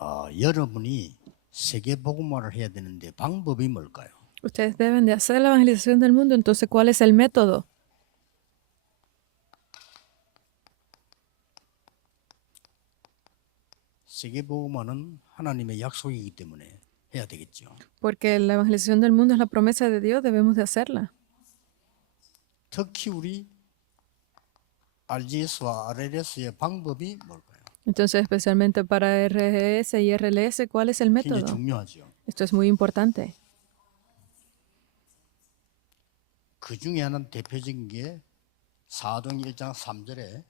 여러분이 세계 복음화를 해야 되는데 방법이 뭘까요? Ustedes deben de hacer la evangelización del mundo, entonces, ¿cuál es el método? 세계 복음화는 하나님의 약속이기 때문에 해야 되겠죠. Porque la evangelización del mundo es la promesa de Dios, debemos de hacerla. 특히 우리 RGS와 RLS의 방법이 뭘까요? Entonces, especialmente para RGS y RLS, ¿cuál es el 굉장히 método? 중요하죠. Esto es muy importante. 그 중에 하나는 대표적인 게 사도행 1장 3절에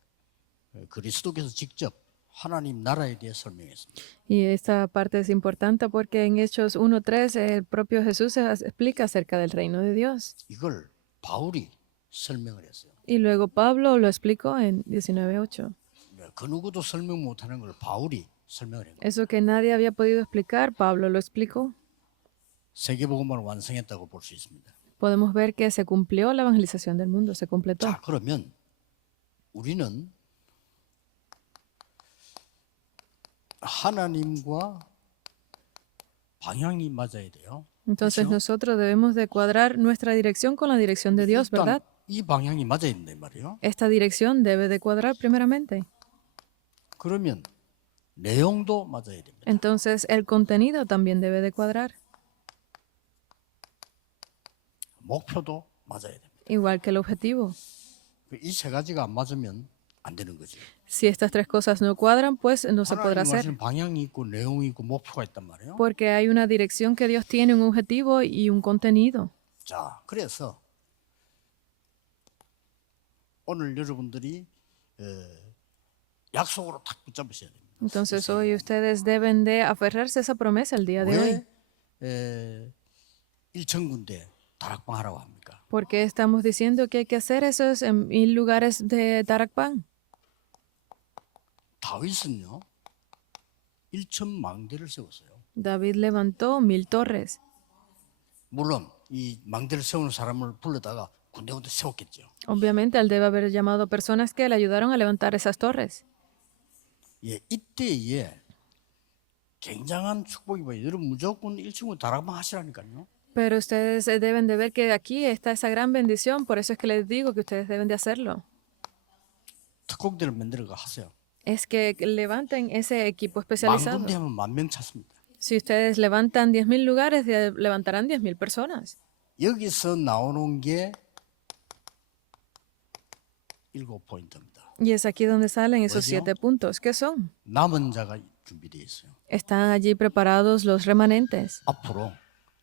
그리스도께서 직접 하나님 나라에 대해 설명했습니다. Y esta parte es importante porque en Hechos 1:3 el propio Jesús explica acerca del reino de Dios. 이걸 바울이 설명을 했어요. Y luego Pablo lo explicó en 19:8. 그 누구도 설명 못하는 걸 바울이 설명을 한 거예요. Eso que nadie había podido explicar, Pablo lo explicó. 세계복음화를 완성했다고 볼 수 있습니다. Podemos ver que se cumplió la evangelización del mundo, se completó. 자, 그러면 우리는 하나님과 방향이 맞아야 돼요. Entonces 그렇죠? nosotros debemos de cuadrar nuestra dirección con la dirección de Dios, 일단 ¿verdad? 이 방향이 맞아야 된다 이 말이에요. Esta dirección debe de cuadrar primeramente. 그러면 내용도 맞아야 됩니다. Entonces el contenido también debe de cuadrar, 목표도 맞아야 됩니다. igual que el objetivo. 이 세 가지가 안 맞으면 안 되는 거죠. Si estas tres cosas no cuadran, pues no se podrá 하나님 hacer. 말씀 방향이 있고 내용이 있고 목표가 있단 말이에요. Porque hay una dirección que Dios tiene, un objetivo y un contenido. 자, 그래서 오늘 여러분들이 약속으로 탁 붙잡으셔야 됩니다. Entonces hoy ustedes deben de aferrarse a esa promesa el día de hoy. 왜 1천 군데 다락방 하라고 합니까? Porque estamos diciendo que hay que hacer esos en 1000 lugares de Tarakpan. 다윗은요 1천 망대를 세웠어요. David levantó 1000 torres. 물론 이 망대를 세우는 사람을 불러다가 군데군데 세웠겠죠. Obviamente, él debe haber llamado personas que le ayudaron a levantar esas torres. 예, 이때에 굉장한 축복이 뭐예요? 여러분 무조건 1층으로 다락방 하시라니까요. Pero ustedes deben de ver que aquí está esa gran bendición. Por eso es que les digo que ustedes deben de hacerlo. 특공대를 만들어가 하세요. Es que levanten ese equipo 만 especializado. 군데 하면 10,000 찾습니다. Si ustedes levantan 10,000 lugares, levantarán 10,000 personas. 여기서 나오는 게 7포인트입니다. Y es aquí donde salen esos ¿Pues yo? 7 puntos. ¿Qué son? 남은 자가 준비되어 있어요. Están allí preparados los remanentes. 앞으로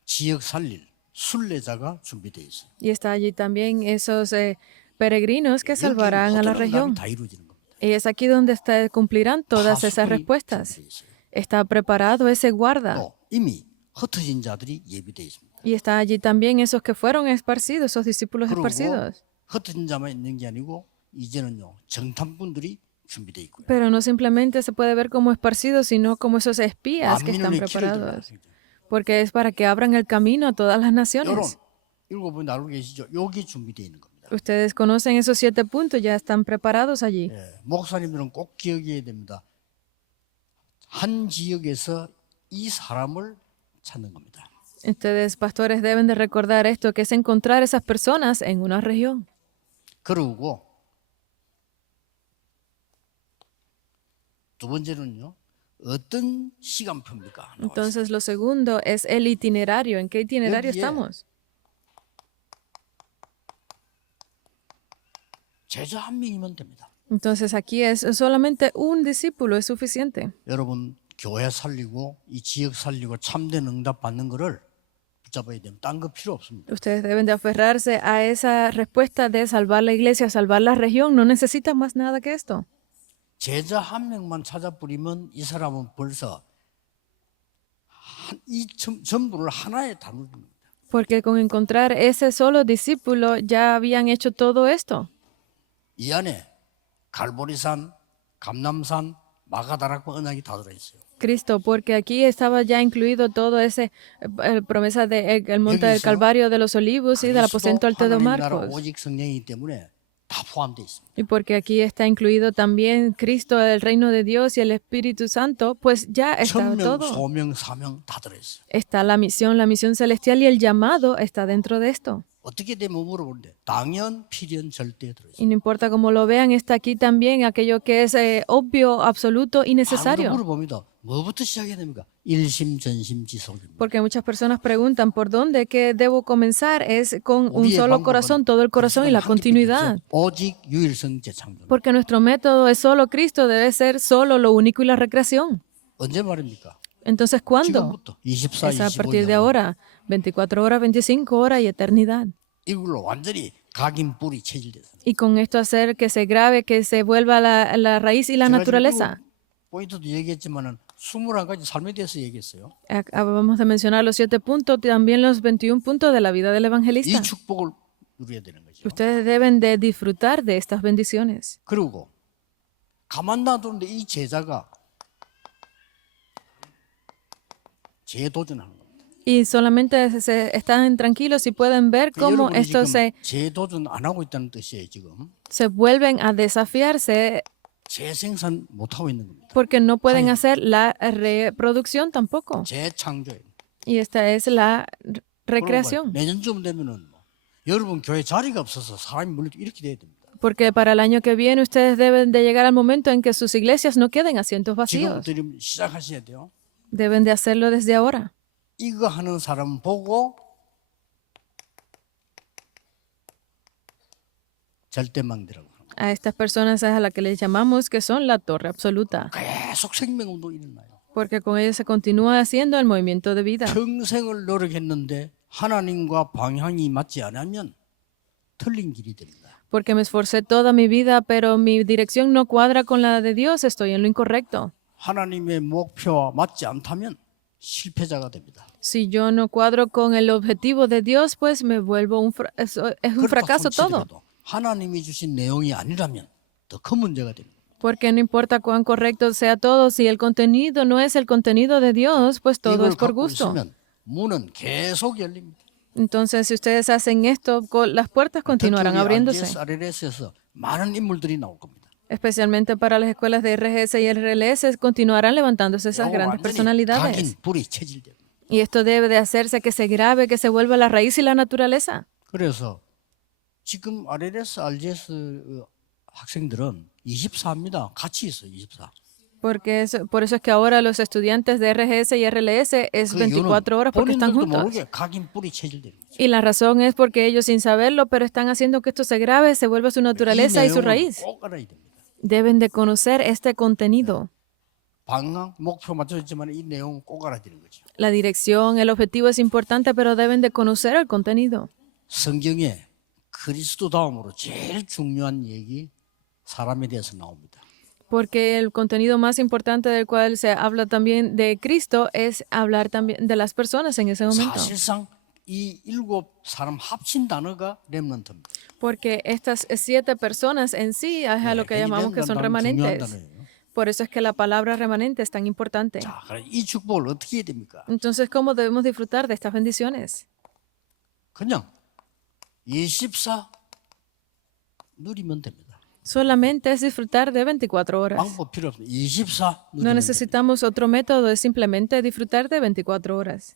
지역 살릴 순례자가 준비되어 있어요. Y está allí también esos peregrinos que salvarán a la región. 다 이루어지는 겁니다. Y es aquí donde cumplirán todas esas 파수꾼이 respuestas. 준비되어 있어요. Está preparado ese guarda. 또 이미 흩어진 자들이 예비되어 있습니다. Y está allí también esos que fueron esparcidos, esos discípulos 그리고 esparcidos. 흩어진 자만 있는 게 아니고 이제는요 정탐꾼들이 준비되어 있고요. Pero no simplemente se puede ver como esparcidos, sino como esos espías que están 만민의 길을 preparados. 들어가요. Porque es para que abran el camino a todas las 여러분 naciones. 7분 알고 계시죠? 여기 준비되어 있는 겁니다. Ustedes conocen esos 7 puntos, ya están preparados allí. 예, 목사님들은 꼭 기억해야 됩니다. 한 지역에서 이 사람을 찾는 겁니다. Ustedes, pastores, deben de recordar esto, que es encontrar esas personas en una región. 그리고 두 번째는요. 어떤 시간표입니까? Entonces, lo segundo es el itinerario. ¿En qué itinerario 여기에 estamos? 제자 한 명이면 됩니다. Entonces, aquí es solamente un discípulo, es suficiente. 여러분 교회 살리고 이 지역 살리고 참된 응답 받는 거를 붙잡아야 됩니다. 딴 거 필요 없습니다. Ustedes deben de aferrarse a esa respuesta de salvar la iglesia, salvar la región. No necesitan más nada que esto. 제자 한 명만 찾아 뿌리면 이 사람은 벌써 이 전부를 하나에 담는 겁니다. Porque con encontrar ese solo discípulo ya habían hecho todo esto. 이 안에 갈보리산, 감남산, 마가다락방 언약이 다 들어있어요. Cristo, porque aquí estaba ya incluido todo ese promesa del monte del 여기서 Calvario, de los Olivos y del aposento alto de 하나님 나라 Marcos. 오직 성령이기 때문에 다 포함되어 있습니다. Y porque aquí está incluido también Cristo, el reino de Dios y el Espíritu Santo, pues ya está 천명, todo. 소명, 사명 다 들어있어요. Está la misión celestial y el llamado está dentro de esto. 어떻게 되면 물어보는데 당연, 필연, 절대 들어있어요. Y no importa cómo lo vean, está aquí también aquello que es obvio, absoluto y 바로 necesario. 물어봅니다. 뭐부터 시작해야 됩니까? 일심, 전심, 지속입니다. Porque muchas personas preguntan por dónde que debo comenzar. Es con un 우리의 solo 방법은 corazón, todo el corazón y la 그리스도는 한 continuidad. 개뿐이죠. 오직 유일성 재창조. Porque nuestro método es solo Cristo, debe ser solo lo único y la recreación. 언제 말입니까? Entonces, ¿cuándo? 지금부터 24, Es a partir de 25년. ahora, 24 horas, 25 horas y eternidad. 이걸로 완전히 각인 뿌리 체질돼서. Y con esto hacer que se grabe, que se vuelva la raíz y la 제가 naturaleza. 지금 포인트도 얘기했지만은 21가지 삶에 대해서 얘기했어요. Acabamos de mencionar los 7 puntos, también los 21 puntos de la vida del 이 evangelista. 축복을 누려야 되는 거죠. Ustedes deben de disfrutar de estas bendiciones. 그리고 가만 놔두는데 이 제자가 재도전하는 겁니다. Y solamente están tranquilos y pueden ver cómo 여러분이 estos 지금 재도전 안 하고 있다는 뜻이에요. 지금 se vuelven a desafiarse 재생산 못 하고 있는 겁니다. porque no pueden hacer la reproducción tampoco. 재창조예요. Y esta es la 그러고 recreación. 내년쯤 되면은 뭐, 여러분 교회 자리가 없어서 사람이 몰리도 이렇게 돼야 됩니다. Porque para el año que viene ustedes deben de llegar al momento en que sus iglesias no queden asientos vacíos. 지금부터 시작하셔야 돼요. Deben de hacerlo desde ahora. 이거 하는 사람 보고 절대망대라고 합니다. A estas personas es a las que les llamamos que son la torre absoluta. 계속 생명운동이 일어나요. Porque con ellos se continúa haciendo el movimiento de vida. 평생을 노력했는데 하나님과 방향이 맞지 않으면 틀린 길이 됩니다. Porque me esforcé toda mi vida, pero mi dirección no cuadra con la de Dios, estoy en lo incorrecto. 하나님의 목표와 맞지 않다면 실패자가 됩니다. Si yo no cuadro con el objetivo de Dios, pues me vuelvo es un fracaso todo. 손치더라도 하나님이 주신 내용이 아니라면 더 큰 문제가 됩니다. Porque no importa cuán correcto sea todo, si el contenido no es el contenido de Dios, pues todo 이걸 es por 갖고 gusto. 있으면 문은 계속 열립니다. Entonces, si ustedes hacen esto, las puertas continuarán abriéndose. RS에서 많은 인물들이 나올 겁니다. Especialmente para las escuelas de RGS y RLS, continuarán levantándose esas 이거 grandes 완전히 personalidades. 각인 불이 체질돼요. Y esto debe de hacerse que se grabe, que se vuelva la raíz y la naturaleza. 그래서 지금 RLS, RGS 학생들은 24입니다. 같이 있어요. 24. Por eso es que ahora los estudiantes de RGS y RLS es 그 24 horas porque están 본인들도 juntos. 모르게 각인 불이 체질돼요. Y la razón es porque ellos sin saberlo, pero están haciendo que esto se grabe, se vuelva su 이 naturaleza y su 내용을 raíz. 꼭 알아야 됩니다. Deben de conocer este contenido. 방향, 목표 맞춰졌지만 이 내용은 꼭 알아야 되는 거죠. La dirección, el objetivo es importante, pero deben de conocer el contenido. 성경에 그리스도 다음으로 제일 중요한 얘기 사람에 대해서 나옵니다. Porque el contenido más importante del cual se habla también de Cristo es hablar también de las personas en ese momento. 사실상 이 7 합친 단어가 렘넌트입니다. Porque estas 7 personas en sí es a lo que llamamos que son remanentes. Por eso es que la palabra remanente es tan importante. 자, 그럼 이 축복을 어떻게 해야 됩니까? Entonces, ¿cómo debemos disfrutar de estas bendiciones? 그냥 24 누리면 됩니다. Solamente es disfrutar de 24 horas. 방법 필요 없습니다. 24 No 누리면 됩니다. necesitamos otro método, es simplemente disfrutar de 24 horas.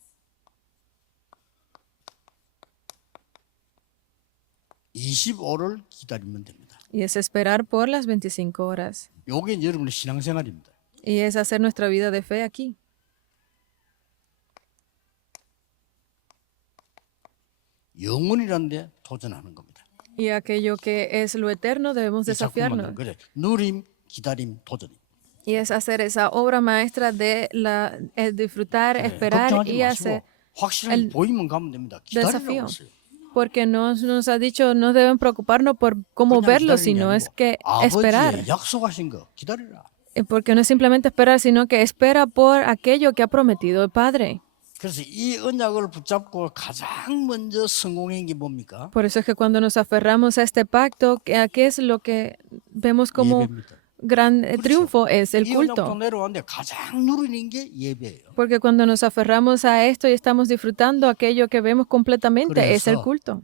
25를 기다리면 됩니다. Y es esperar por las 25 horas. 요게 여러분의 신앙생활입니다. Y es hacer nuestra vida de fe aquí. 영원이라는 데 도전하는 겁니다. Y aquello que es lo eterno debemos 이 작품 desafiarnos. 만드는 그래. 누림, 기다림, 도전입니다. Y es hacer esa obra maestra de el disfrutar, esperar 걱정하지 y hacer 마시고 확실하게 el 보이면 가면 됩니다. desafío. 기다리라고 했어요. Porque nos ha dicho no deben preocuparnos por cómo 그냥 verlo, 기다리는 게 sino es 아니고 que esperar. 아버지의 약속하신 거 기다리라. Porque no es simplemente esperar, sino que espera por aquello que ha prometido el Padre. 그래서 이 언약을 붙잡고 가장 먼저 성공한 게 뭡니까? Por eso es que cuando nos aferramos a este pacto, ¿qué es lo que vemos como 예배입니다. gran triunfo? Es el 이 언약도 culto. 내려왔는데 가장 누리는 게 예배예요. Porque cuando nos aferramos a esto y estamos disfrutando aquello que vemos completamente, es el 그래서 culto.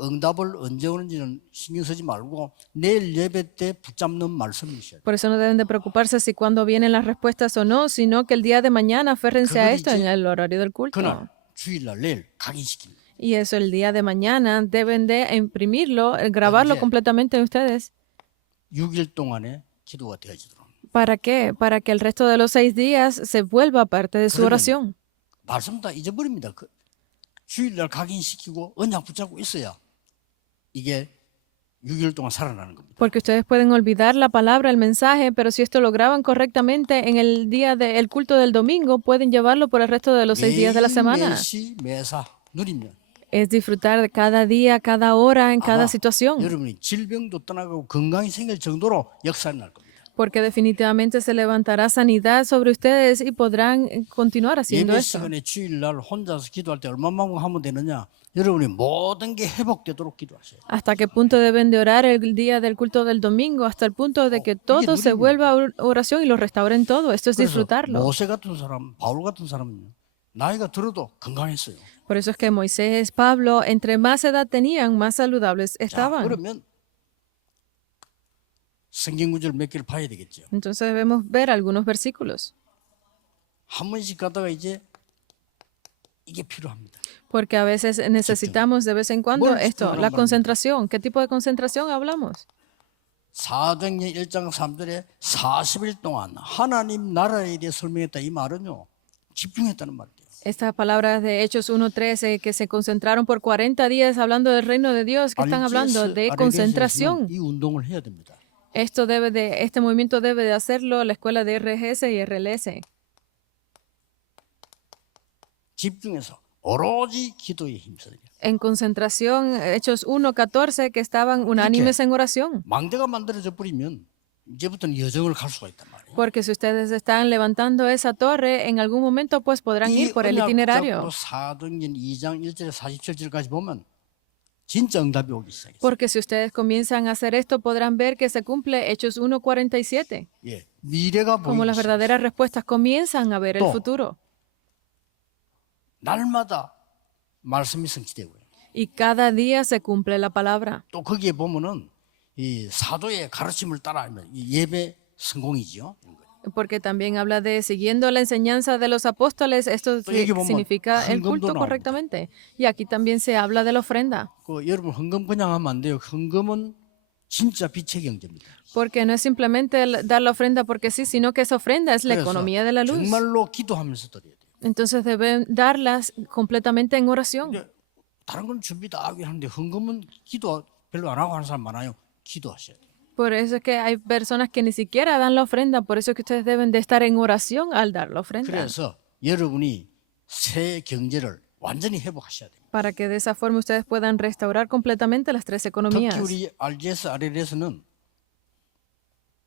응답을 언제 오는지는 신경 쓰지 말고 내일 예배 때 붙잡는 말씀이셔야 돼요. Por eso no deben de preocuparse si cuándo vienen las respuestas o no, sino que el día de mañana aférrense a 그걸 esto en 이제 el horario del culto. 그날 주일날 내일 각인시킵니다. Y eso el día de mañana deben de imprimirlo, grabarlo 언제? completamente en ustedes. 6일 동안의 기도가 되어지도록. ¿Para qué? Para que el resto de los 6 días se vuelva parte de su 그러면 oración. 말씀 다 잊어버립니다. 주일날 각인시키고 언약 붙잡고 있어야 이게 6일 동안 살아나는 겁니다. Porque ustedes pueden olvidar la palabra, el mensaje, pero si esto lo graban correctamente en el día del culto del domingo, pueden llevarlo por el resto de los 6 días de la semana. 매시 매사 누리면 Es disfrutar de cada día, cada hora, en cada 아마 situación. 여러분이 질병도 떠나고 건강이 생길 정도로 역사가 날 겁니다. Porque definitivamente se levantará sanidad sobre ustedes y podrán continuar haciendo 예배 esto. 시간에 주일날 혼자서 기도할 때 얼마만큼 하면 되느냐? 여러분이 모든 게 회복되도록 기도하세요. ¿Hasta qué punto deben de orar el día del culto del domingo? Hasta el punto de que todo se vuelva oración y lo restauren todo. Esto es 그래서 disfrutarlo. 모세 같은 사람, 바울 같은 사람은요. 나이가 들어도 건강했어요. Por eso es que Moisés, Pablo, entre más edad tenían, más saludables 자, estaban. 그러면 성경 구절 몇 개를 봐야 되겠죠. Entonces debemos ver algunos versículos. 한 번씩 가다가 이제 이게 필요합니다. Porque a veces necesitamos de vez en cuando Bueno, esto, la concentración. ¿Qué tipo de concentración hablamos? 사도행전 1장 3절에 40일 동안 하나님 나라에 대해 설명했다. 이 말은요. 집중했다는 말이에요. Estas palabras de Hechos 1:13 que se concentraron por 40 días hablando del reino de Dios, que están hablando de concentración. 이 운동을 해야 됩니다. Este movimiento debe de hacerlo la escuela de RGS y RLS. 집중해서 오로지 기도에 힘써야 돼요. En concentración, Hechos 1:14 que estaban unánimes en oración. 망대가 만들어져 버리면 이제부터는 여정을 갈 수가 있단 말이에요. Porque si ustedes están levantando esa torre, en algún momento pues podrán ir por el itinerario. 사도행전 2장 1절에 47절까지 보면 진짜 응답이 오기 시작했어요. Porque si ustedes comienzan a hacer esto, podrán ver que se cumple Hechos 1:47. 예, 미래가 Como 보이기 las 시작했어요. verdaderas respuestas comienzan a ver el 또. futuro. 날마다 말씀이 성취되고요. Y cada día se cumple la palabra. 또 거기에 보면은 이 사도의 가르침을 따라하면 이 예배 성공이지요. Porque también habla de siguiendo la enseñanza de los apóstoles, esto 또 여기 보면 significa el 헌금도 culto 나옵니다. correctamente. Y aquí también se habla de la ofrenda. 여러분 헌금 그냥 하면 안 돼요. 헌금은 진짜 빛의 경제입니다. Porque no es simplemente dar la ofrenda porque sí, sino que esa ofrenda es la 그래서 economía de la luz. 정말로 기도하면서 드려야 돼요. Entonces deben darlas completamente en oración. 이제 다른 건 준비 다 하긴 하는데 헌금은 기도 별로 안 하고 하는 사람 많아요. 기도하셔야 돼요. Por eso es que hay personas que ni siquiera dan la ofrenda, por eso es que ustedes deben de estar en oración al dar la ofrenda. 그래서 여러분이 새 경제를 완전히 회복하셔야 돼요. Para que de esa forma ustedes puedan restaurar completamente las tres economías. 특히 우리 RGS, RLS는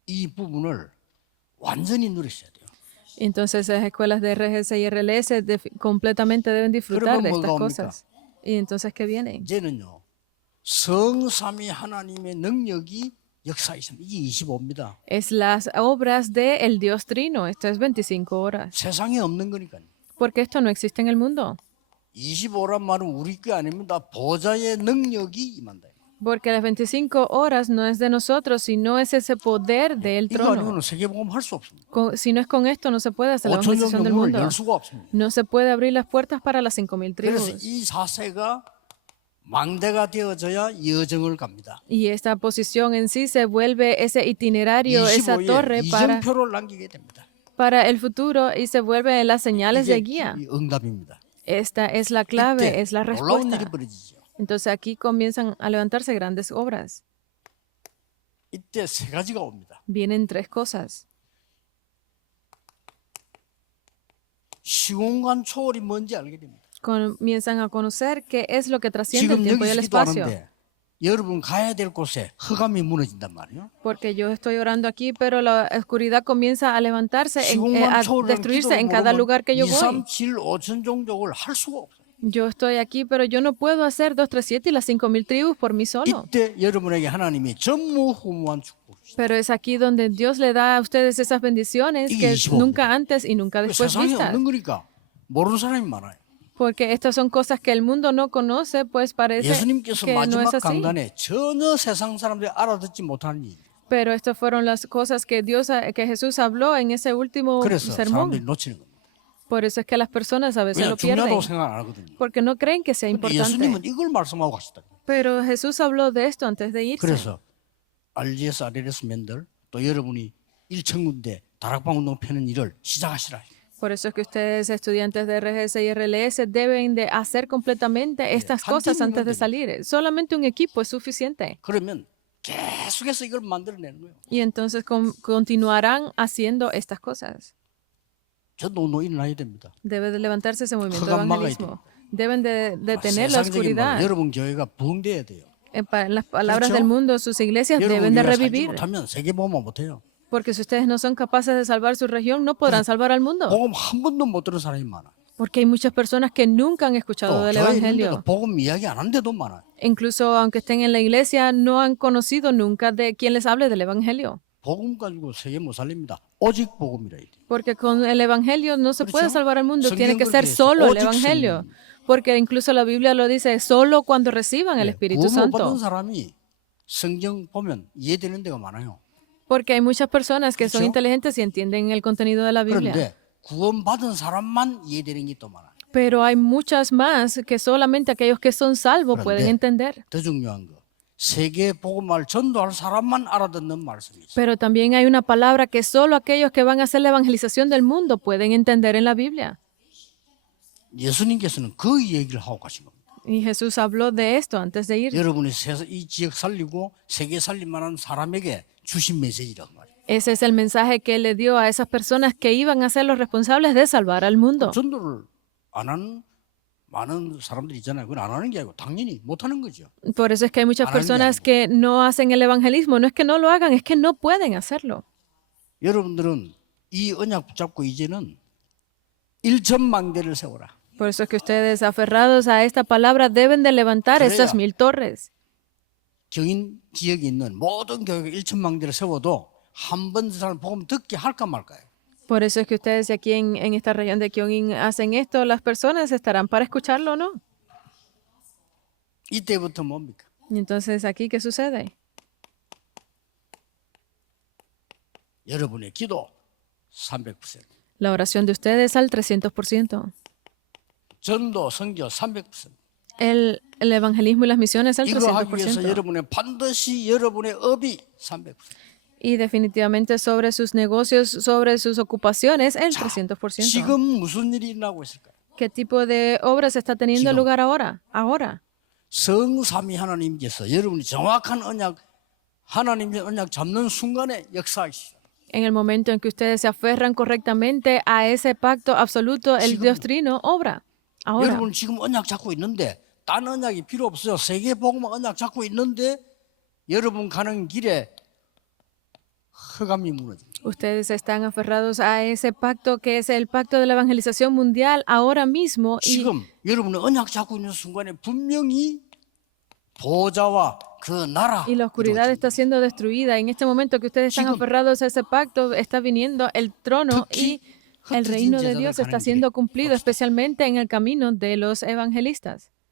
이 부분을 완전히 누리셔야 돼요. Entonces las escuelas de RGS y RLS completamente deben disfrutar de 그러면 estas 뭐가 cosas. Y entonces, ¿qué viene? 이제는요. 성삼위 하나님의 능력이 역사이십니다. 이게 25입니다. Es las obras del Dios Trino. Esto es 25 horas. 세상에 없는 거니까요. Porque esto no existe en el mundo. 25란 말은 우리 게 아닙니다. 보좌의 능력이 임한다. Porque las 25 horas no es de nosotros, sino es ese poder del 이거 trono. 아니고는 세계복음 할 수 없습니다. Si no es con esto, no se puede hacer la 5천 evangelización del 명 mundo. 열 수가 없습니다. No se puede abrir las puertas para las 5,000 그래서 tribus. 이 자세가 망대가 되어져야 여정을 갑니다. Y esta posición en sí se vuelve ese itinerario, esa 25에 torre 이정표를 남기게 됩니다. para el futuro y se vuelve las señales de guía. 이게 응답입니다. Esta es la clave, 이때 es la 놀라운 일이 respuesta. 벌어지죠. Entonces aquí comienzan a levantarse grandes obras. 이때 세 가지가 옵니다. Vienen tres cosas. 시공간 초월이 뭔지 알게 됩니다. Comienzan a conocer qué es lo que trasciende el 지금 tiempo y el 여기서 espacio. 기도하는데 여러분 가야 될 곳에 흑암이 무너진단 말이에요. Porque yo estoy orando aquí, pero la oscuridad comienza a levantarse, a 시공간 초월은 destruirse en 기도를 cada 모르면 lugar que yo 2, voy. 3, 7, 5천 종족을 할 수가 없어요. Yo estoy aquí, pero yo no puedo hacer 2, 3, 7 y las 5,000 tribus por mí solo. 이때 여러분에게 하나님이 전무후무한 축복. Pero es aquí donde Dios le da a ustedes esas bendiciones 이게 que 25 nunca antes y nunca después 세상에 vistas. 없는 거니까 모르는 사람이 많아요. Porque estas son cosas que el mundo no conoce, pues parece 예수님께서 que no es 마지막 así. 강단에 전혀 세상 사람들이 알아듣지 못하는 일. Pero estas fueron las cosas que que Jesús habló en ese último 그래서 사람들이 sermón. 놓치는 겁니다. Por eso es que las personas a veces 왜냐 lo pierden, 중요하다고 생각 안 하거든요. porque no creen que sea 근데 importante. 예수님은 이걸 말씀하고 가시다. Pero Jesús habló de esto antes de irse. 그래서 RGS, RLS 맨들 또 여러분이 일천군데 다락방 운동 펴는 일을 시작하시라. Por eso es que ustedes, estudiantes de RGS y RLS, deben de hacer completamente estas cosas antes de salir. Solamente un equipo es suficiente. 그러면 계속해서 이걸 만들어내는 거예요. Y entonces continuarán haciendo estas cosas. 저도 일어나야 됩니다. Debe de levantarse ese movimiento de 흑암 막아야 evangelismo. Deben de detener la 세상적인 oscuridad. 말로 여러분 교회가 부흥돼야 돼요. En las palabras 그렇죠? del mundo, sus iglesias 여러분 deben de 교회가 살지 revivir. 못하면 세계 보험은 못해요. Porque si ustedes no son capaces de salvar su región, no podrán salvar al mundo. 복음 한 번도 못 들은 사람이 많아. Porque hay muchas personas que nunca han escuchado 또 del 교회 Evangelio. 있는데도 복음 이야기 안 한 데도 많아. Incluso aunque estén en la iglesia, no han conocido nunca de quien les hable del Evangelio. 복음 가지고 세계 못 살립니다. 오직 복음이라 이래. Porque con el Evangelio no se puede 그렇죠? salvar al mundo, tiene que 성경을 ser 위해서 solo el 오직 Evangelio. 성령. Porque incluso la Biblia lo dice, solo cuando reciban el Espíritu 구원 못 받은 Santo. 사람이 성경 보면 이해되는 데가 많아요. Porque hay muchas personas que son 그렇죠? inteligentes y entienden el contenido de la Biblia. 그런데 구원 받은 사람만 이해되는 게 또 많아. Pero hay muchas más que solamente aquellos que son salvos 그런데 pueden entender. 더 중요한 거, 세계 복음을 전도할 사람만 알아듣는 말씀이 있어요. Pero también hay una palabra que solo aquellos que van a hacer la evangelización del mundo pueden entender en la Biblia. 예수님께서는 그 얘기를 하고 가신 겁니다. Y Jesús habló de esto antes de ir. 여러분이 이 지역 살리고 세계 살릴 만한 사람에게 주신 메시지라고 말이에요. Ese es el mensaje que él le dio a esas personas que iban a ser los responsables de salvar al mundo. 전도를 안 하는 많은 사람들이 있잖아요. 그건 안 하는 게 아니고 당연히 못 하는 거죠. Por eso es que hay muchas Ahora personas mismo. que no hacen el evangelismo. No es que no lo hagan, es que no pueden hacerlo. 여러분들은 이 언약 붙잡고 이제는 1천망대를 세워라. Por eso es que ustedes, aferrados a esta palabra, deben de levantar 그래야. esas 1000 torres. 경인 지역에 있는 모든 교회가 1천망대를 세워도 한 번 사람 복음 듣게 할까 말까요? Por eso es que ustedes aquí en esta región de Gyeongin hacen esto. ¿Las personas estarán para escucharlo o no? 이때부터 뭡니까? Y entonces, ¿aquí qué sucede? 여러분의 기도 300%, La oración de ustedes al 300%. 전도 선교 300%. El evangelismo y las misiones al 이거 하기 위해서 300%. 여러분의 반드시 여러분의 업이 300%. Y definitivamente sobre sus negocios, sobre sus ocupaciones, el 자, 300%. 지금 무슨 일이 일어나고 있을까요? ¿Qué tipo de obras está teniendo 지금. lugar ahora? Ahora. 성삼위 하나님께서 여러분이 정확한 언약, 하나님의 언약 잡는 순간에 역사하시죠. En el momento en que ustedes se aferran correctamente a ese pacto absoluto, el 지금. Dios Trino obra. Ahora. 여러분 지금 언약 잡고 있는데 딴 언약이 필요 없어요. 세계 복음 언약 잡고 있는데 여러분 가는 길에 흑암이 무너집니다. Ustedes están aferrados a ese pacto que es el pacto de la evangelización mundial ahora mismo. Y 지금 여러분의 언약 잡고 있는 순간에 분명히 보좌와 그 나라 la oscuridad está siendo destruida. En este momento que ustedes están 지금. aferrados a ese pacto, está viniendo el trono y 특히 el 흩어진 reino de 제자들 Dios está 가는 siendo 길에 cumplido, especialmente en el camino de los evangelistas.